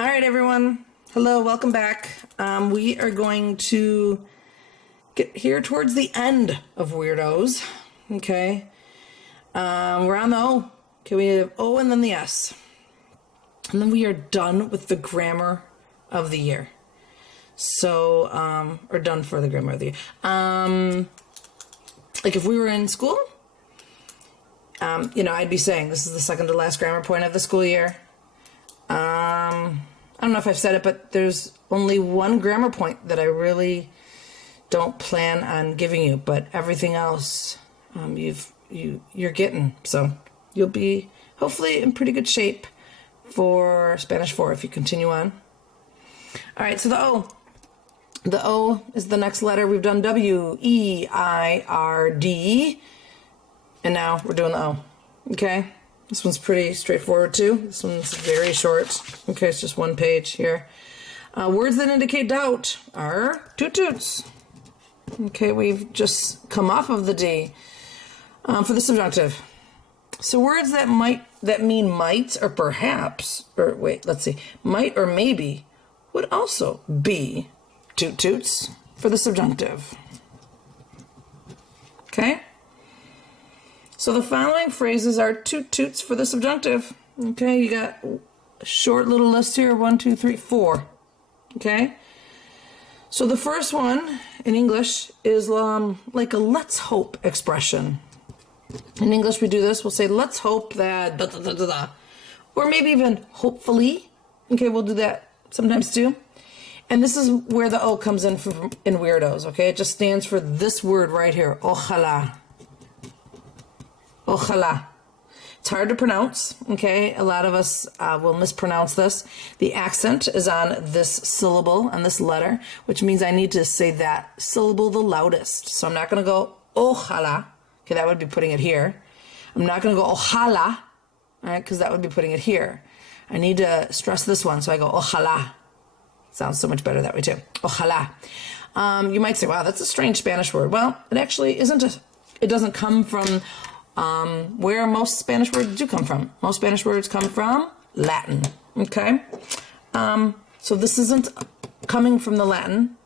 All right, everyone. Hello, welcome back. We are going to get here towards the end of Weirdos. Okay. We're on the O. Okay, we have O and then the S. And then we are done with the grammar of the year. So, or done for the grammar of the year. Like if we were in school, I'd be saying this is the second to last grammar point of the school year. I don't know if I've said it, but there's only one grammar point that I really don't plan on giving you, but everything else you're getting. So you'll be hopefully in pretty good shape for Spanish 4 if you continue on. All right, so the O. The O is the next letter. We've done W, E, I, R, D, and now we're doing the O. Okay? This one's pretty straightforward too. This one's very short. Okay, it's just one page here. Words that indicate doubt are toot toots. Okay, we've just come off of the D for the subjunctive. So words that mean might or perhaps, or wait, let's see, might or maybe would also be toot toots for the subjunctive. Okay? So the following phrases are toot toots for the subjunctive. Okay, you got a short little list here. 1, 2, 3, 4. Okay? So the first one in English is like a let's hope expression. In English we do this. We'll say let's hope that da da da da da. Or maybe even hopefully. Okay, we'll do that sometimes too. And this is where the O comes in in Weirdos. Okay, it just stands for this word right here. Ojalá. Ojalá. It's hard to pronounce, okay? A lot of us will mispronounce this. The accent is on this syllable, on this letter, which means I need to say that syllable the loudest. So I'm not going to go ojalá. Okay, that would be putting it here. I'm not going to go ojalá, all right, because that would be putting it here. I need to stress this one, so I go ojalá. Sounds so much better that way too. Ojalá. You might say, wow, that's a strange Spanish word. Well, it actually isn't. It doesn't come from where most Spanish words do come from. Most Spanish words come from Latin, okay? So this isn't coming from the Latin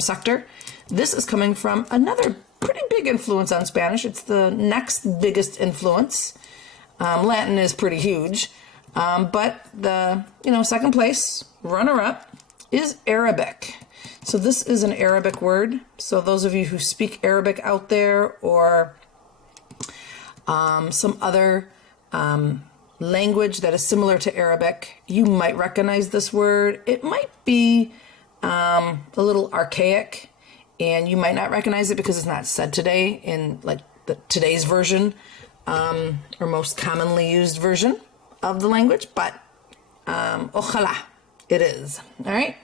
sector. This is coming from another pretty big influence on Spanish. It's the next biggest influence. Latin is pretty huge, but the second place, runner-up, is Arabic. So this is an Arabic word. So those of you who speak Arabic out there, or some other language that is similar to Arabic, you might recognize this word. It might be a little archaic, and you might not recognize it because it's not said today in like today's version, or most commonly used version of the language, but ojalá it is. All right?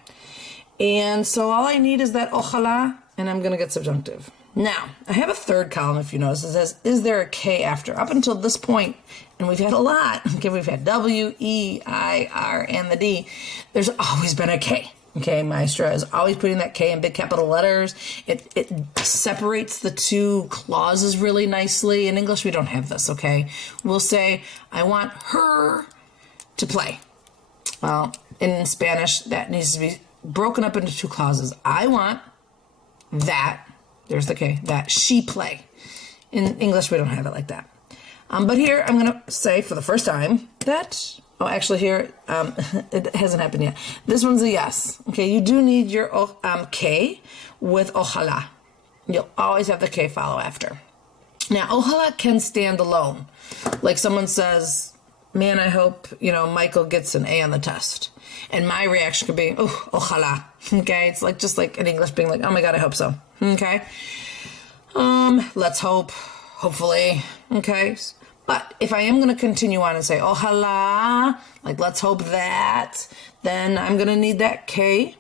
And so all I need is that ojalá, and I'm going to get subjunctive. Now, I have a third column, if you notice. It says, is there a K after? Up until this point, and we've had a lot. Okay, we've had W, E, I, R, and the D. There's always been a K. Okay, Maestra is always putting that K in big capital letters. It separates the two clauses really nicely. In English, we don't have this, okay? We'll say, I want her to play. Well, in Spanish, that needs to be broken up into two clauses. I want that. There's the K, that she play. In English, we don't have it like that. But here, I'm going to say for the first time that, actually here, it hasn't happened yet. This one's a yes. Okay, you do need your K with ojalá. You'll always have the K follow after. Now, ojalá can stand alone. Like someone says, man, I hope, Michael gets an A on the test. And my reaction could be, oh, ojalá. Okay, it's like just like in English being like, oh my God, I hope so. Okay. Let's hope, hopefully. Okay. But if I am going to continue on and say, ojalá, like let's hope that, then I'm going to need that K,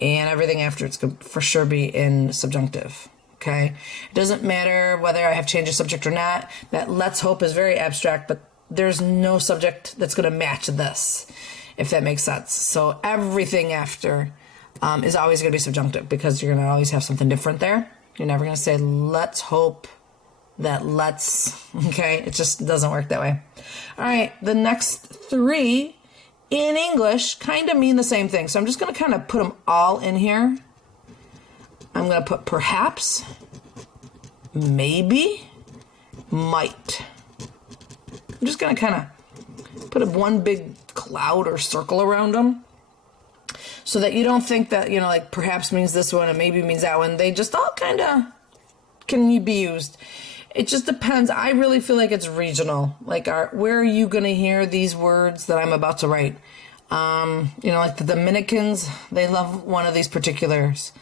and everything after it's going to for sure be in subjunctive. Okay. It doesn't matter whether I have changed a subject or not. That let's hope is very abstract, but there's no subject that's going to match this, if that makes sense. So everything after is always going to be subjunctive, because you're going to always have something different there. You're never going to say, let's hope that let's, okay? It just doesn't work that way. All right, the next three in English kind of mean the same thing. So I'm just going to kind of put them all in here. I'm going to put perhaps, maybe, might. I'm just going to kind of put one big cloud or circle around them so that you don't think that, you know, like perhaps means this one and maybe means that one. They just all kind of can be used. It just depends. I really feel like it's regional. Like, where are you going to hear these words that I'm about to write? You know, like the Dominicans, they love one of these particulars.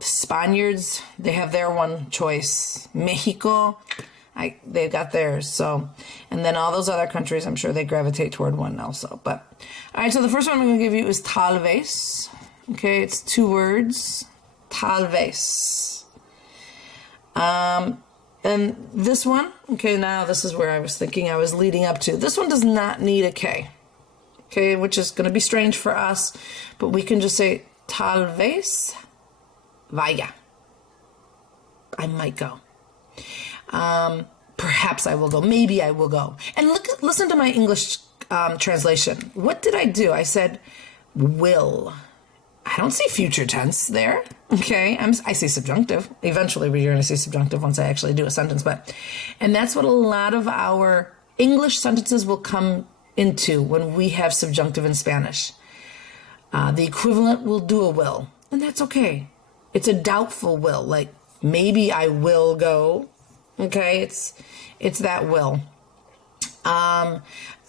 Spaniards, they have their one choice. Mexico, they've got theirs. So, and then all those other countries, I'm sure they gravitate toward one also. But, all right, so the first one I'm going to give you is tal vez. Okay, it's 2 words. Tal vez. And this one, okay, now this is where I was thinking I was leading up to. This one does not need a K, okay, which is going to be strange for us, but we can just say tal vez vaya. I might go. Perhaps I will go. Maybe I will go. And listen to my English translation. What did I do? I said will. I don't see future tense there. Okay, I see subjunctive. Eventually, we're going to see subjunctive once I actually do a sentence. And that's what a lot of our English sentences will come into when we have subjunctive in Spanish. The equivalent will do a will, and that's okay. It's a doubtful will, like maybe I will go. Okay, it's that will. I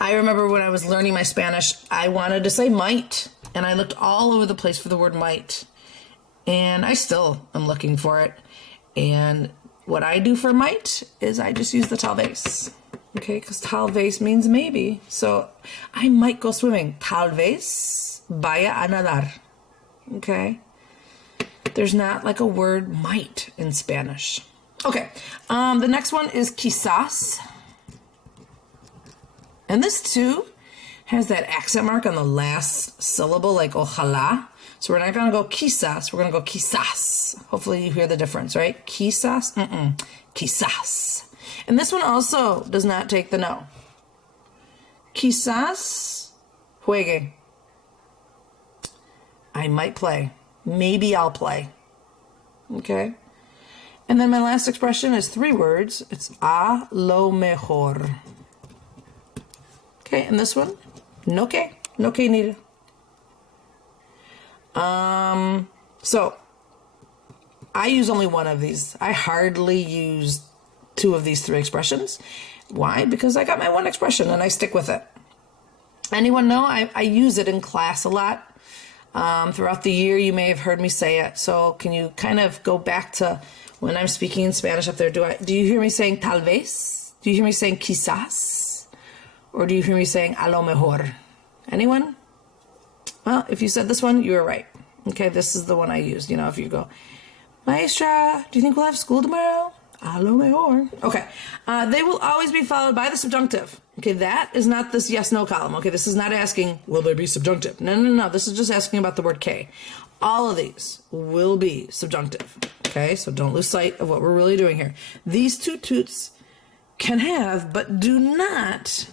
remember when I was learning my Spanish, I wanted to say might. And I looked all over the place for the word might. And I still am looking for it. And what I do for might is I just use the tal vez. Okay, because tal vez means maybe. So I might go swimming. Tal vez vaya a nadar. Okay. There's not like a word might in Spanish. Okay, the next one is quizás. And this too has that accent mark on the last syllable, like ojalá. So we're not going to go quizás, we're going to go quizás. Hopefully you hear the difference, right? Quizás, quizás. And this one also does not take the no. Quizás juegue. I might play. Maybe I'll play. Okay? And then my last expression is 3 words. It's a lo mejor. Okay, and this one? No que needed. So I use only one of these. I hardly use 2 of these 3 expressions. Why? Because I got my one expression and I stick with it. Anyone know? I use it in class a lot. Throughout the year, you may have heard me say it. So can you kind of go back to when I'm speaking in Spanish up there? Do you hear me saying tal vez? Do you hear me saying quizás? Or do you hear me saying a lo mejor? Anyone? Well, if you said this one, you were right. Okay, this is the one I used. You know, if you go, Maestra, do you think we'll have school tomorrow? A lo mejor. Okay, they will always be followed by the subjunctive. Okay, that is not this yes-no column. Okay, this is not asking, will there be subjunctive? No. This is just asking about the word K. All of these will be subjunctive. Okay, so don't lose sight of what we're really doing here. These 2 toots can have, but do not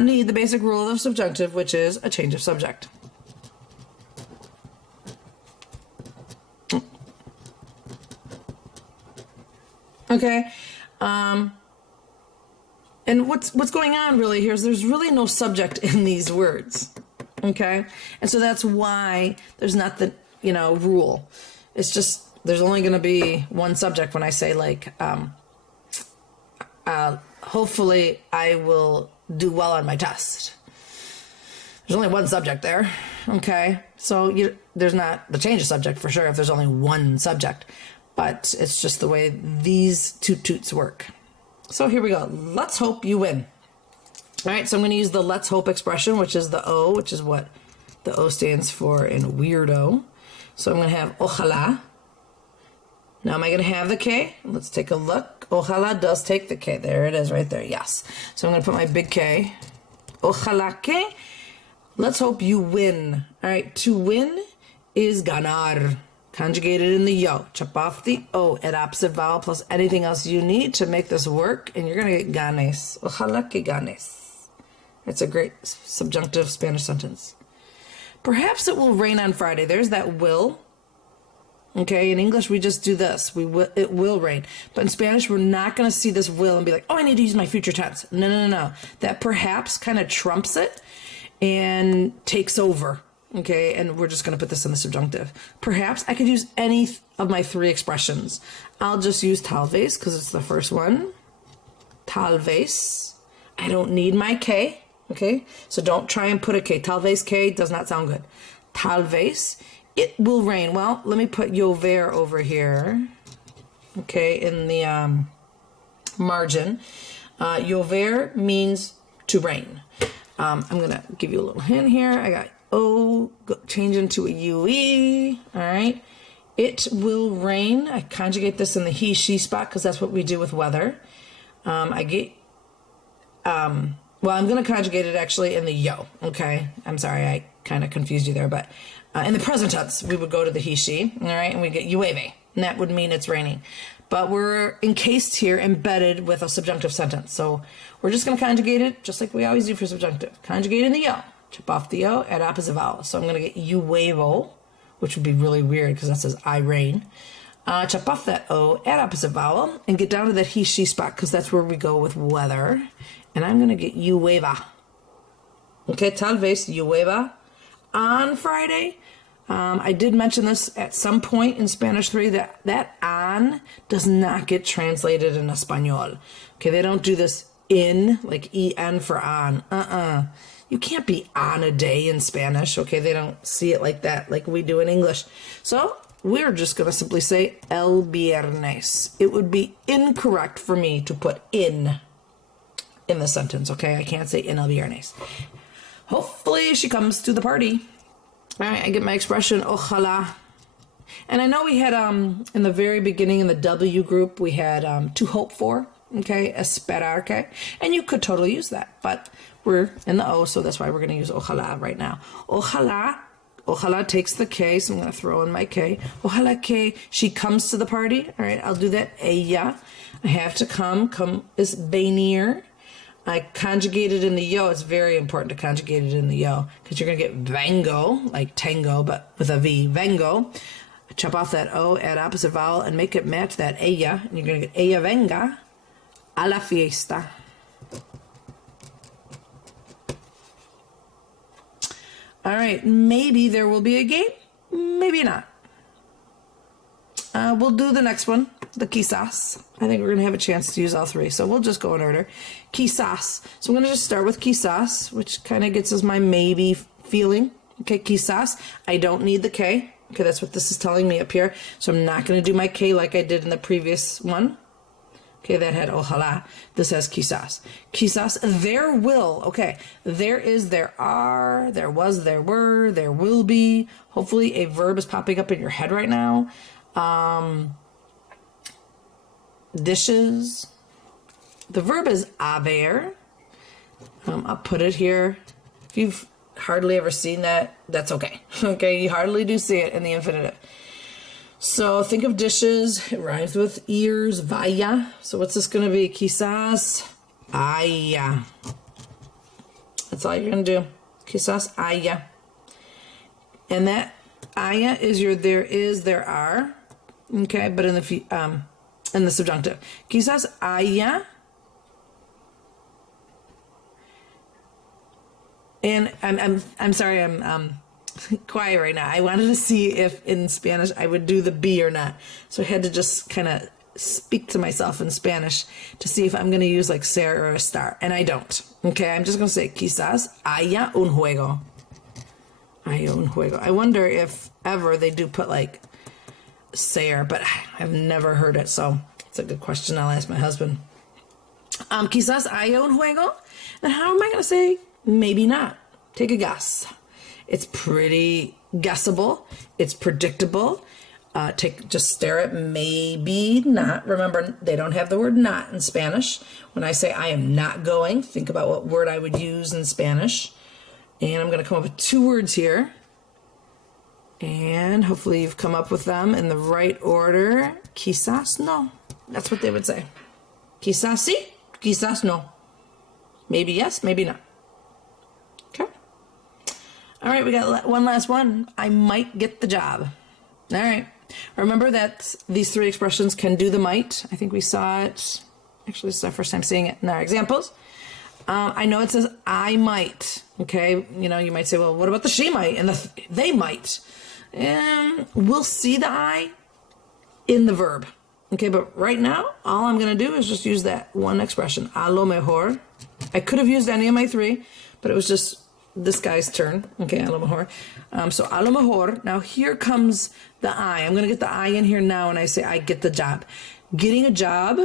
need the basic rule of subjunctive, which is a change of subject. Okay, and what's going on really here is there's really no subject in these words. Okay, and so that's why there's not the rule. It's just there's only going to be one subject when I say like hopefully I will do well on my test. There's only one subject there, okay? So there's not the change of subject for sure if there's only one subject, but it's just the way these 2 toots work. So here we go. Let's hope you win. All right, so I'm going to use the let's hope expression, which is the O, which is what the O stands for in weirdo. So I'm going to have ojalá. Now, am I going to have the K? Let's take a look. Ojalá does take the K. There it is right there. Yes. So I'm going to put my big K. Ojalá que. Let's hope you win. All right. To win is ganar. Conjugated in the yo. Chop off the O. Add opposite vowel plus anything else you need to make this work. And you're going to get ganes. Ojalá que ganes. It's a great subjunctive Spanish sentence. Perhaps it will rain on Friday. There's that will. Okay, in English we just do this. It will rain. But in Spanish we're not going to see this will and be like, oh, I need to use my future tense. No, no, no, no. That perhaps kind of trumps it and takes over. Okay, and we're just going to put this in the subjunctive. Perhaps I could use any of my three expressions. I'll just use tal vez because it's the first one. Tal vez. I don't need my K. Okay, so don't try and put a K. Tal vez K does not sound good. Tal vez. It will rain. Well, let me put llover over here, okay, in the margin. Llover means to rain. I'm going to give you a little hint here. I got O, change into a UE, all right. It will rain. I conjugate this in the he, she spot because that's what we do with weather. Well, I'm going to conjugate it actually in the yo, okay? I'm sorry, I kind of confused you there, but in the present tense, we would go to the he, she, all right, and we get llueve, and that would mean it's raining. But we're encased here, embedded with a subjunctive sentence. So we're just going to conjugate it just like we always do for subjunctive. Conjugate in the yo, chop off the yo, add opposite vowel. So I'm going to get lluevo, which would be really weird because that says I rain. Chop off that O, add opposite vowel, and get down to that he, she spot because that's where we go with weather. And I'm going to get llueva. Okay, tal vez llueva on Friday. I did mention this at some point in Spanish 3 that on does not get translated in Espanol. Okay, they don't do this in, like en for on. You can't be on a day in Spanish. Okay, they don't see it like that, like we do in English. So we're just going to simply say el viernes. It would be incorrect for me to put in the sentence, okay? I can't say en el viernes. Hopefully she comes to the party. All right, I get my expression, ojalá. And I know we had, in the very beginning in the W group, we had to hope for, okay, esperar, okay? And you could totally use that, but we're in the O, so that's why we're going to use ojalá right now. Ojalá takes the K, so I'm going to throw in my K. Ojalá que she comes to the party. All right, I'll do that. Ella. I have to come. Come is venir. I conjugated in the yo. It's very important to conjugate it in the yo because you're going to get vengo, like tango, but with a V. Vengo. Chop off that O, add opposite vowel, and make it match that ella. And you're going to get ella venga a la fiesta. All right, maybe there will be a game, maybe not. We'll do the next one, the quizás. I think we're going to have a chance to use all three, so we'll just go in order. Quizás. So I'm going to just start with quizás, which kind of gets us my maybe feeling. Okay, quizás. I don't need the K. Okay, that's what this is telling me up here. So I'm not going to do my K like I did in the previous one. Okay, that had ojalá. This has quizás. Quizás, there will. Okay, there is, there are, there was, there were, there will be. Hopefully a verb is popping up in your head right now. Dishes. The verb is haber. I'll put it here. If you've hardly ever seen that, that's okay. Okay, you hardly do see it in the infinitive. So think of dishes. It rhymes with ears, vaya. So what's this going to be? Quizás haya. That's all you're going to do. Quizás haya. And that haya is your there is, there are. Okay, but in the subjunctive. Quizás haya. And I'm sorry, I'm quiet right now. I wanted to see if in Spanish I would do the B or not. So I had to just kind of speak to myself in Spanish to see if I'm going to use like ser or a star. And I don't. Okay, I'm just going to say quizás haya un juego. Haya un juego. I wonder if ever they do put like ser, but I've never heard it. So it's a good question. I'll ask my husband. Quizás haya un juego. And how am I going to say maybe not? Take a guess. It's pretty guessable. It's predictable. Just stare at maybe not. Remember, they don't have the word not in Spanish. When I say I am not going, think about what word I would use in Spanish. And I'm going to come up with two words here. And hopefully you've come up with them in the right order. Quizás no. That's what they would say. Quizás sí, quizás no. Maybe yes, maybe not. All right, we got one last one. I might get the job. All right. Remember that these three expressions can do the might. I think we saw it. Actually, this is our first time seeing it in our examples. I know it says I might. Okay. You know, you might say, well, what about the she might and the they might? We'll see the I in the verb. Okay, but right now, all I'm going to do is just use that one expression, a lo mejor. I could have used any of my three, but it was just this guy's turn. Okay, a lo mejor. So a lo mejor. Now here comes the I. I'm going to get the I in here now when I say I get the job. Getting a job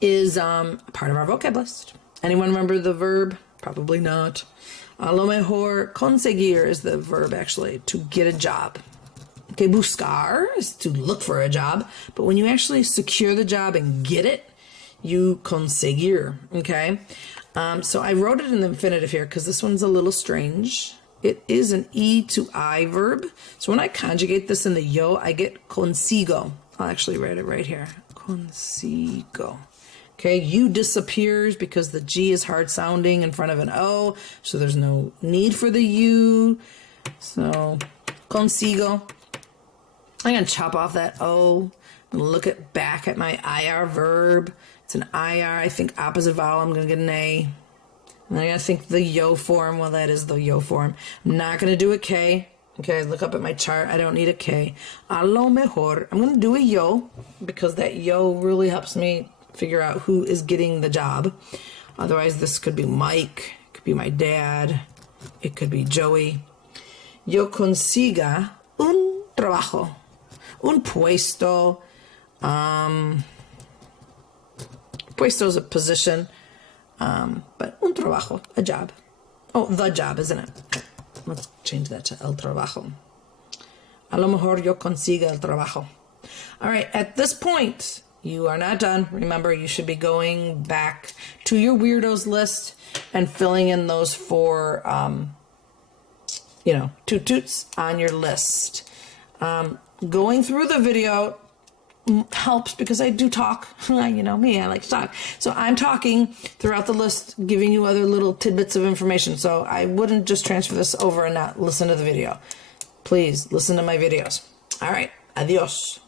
is part of our vocab list. Anyone remember the verb? Probably not. A lo mejor, conseguir is the verb actually, to get a job. Okay, buscar is to look for a job, but when you actually secure the job and get it, you conseguir, okay? So I wrote it in the infinitive here because this one's a little strange. It is an E to I verb. So when I conjugate this in the yo, I get consigo. I'll actually write it right here. Consigo. Okay, U disappears because the G is hard sounding in front of an O, so there's no need for the U. So, consigo. I'm going to chop off that O and look back at my IR verb. It's an IR, I think opposite vowel, I'm going to get an A. And I'm going to think the yo form, well, that is the yo form. I'm not going to do a K. Okay, look up at my chart, I don't need a K. A lo mejor, I'm going to do a yo because that yo really helps me figure out who is getting the job. Otherwise, this could be Mike, it could be my dad, it could be Joey. Yo consiga un trabajo, un puesto. Puesto is a position, but un trabajo, a job. Oh, the job, isn't it? Let's change that to el trabajo. A lo mejor yo consiga el trabajo. All right, at this point, you are not done. Remember, you should be going back to your weirdos list and filling in those four, toot toots on your list. Going through the video helps because I do talk. You know me, I like to talk. So I'm talking throughout the list, giving you other little tidbits of information. So I wouldn't just transfer this over and not listen to the video. Please listen to my videos. All right. Adios.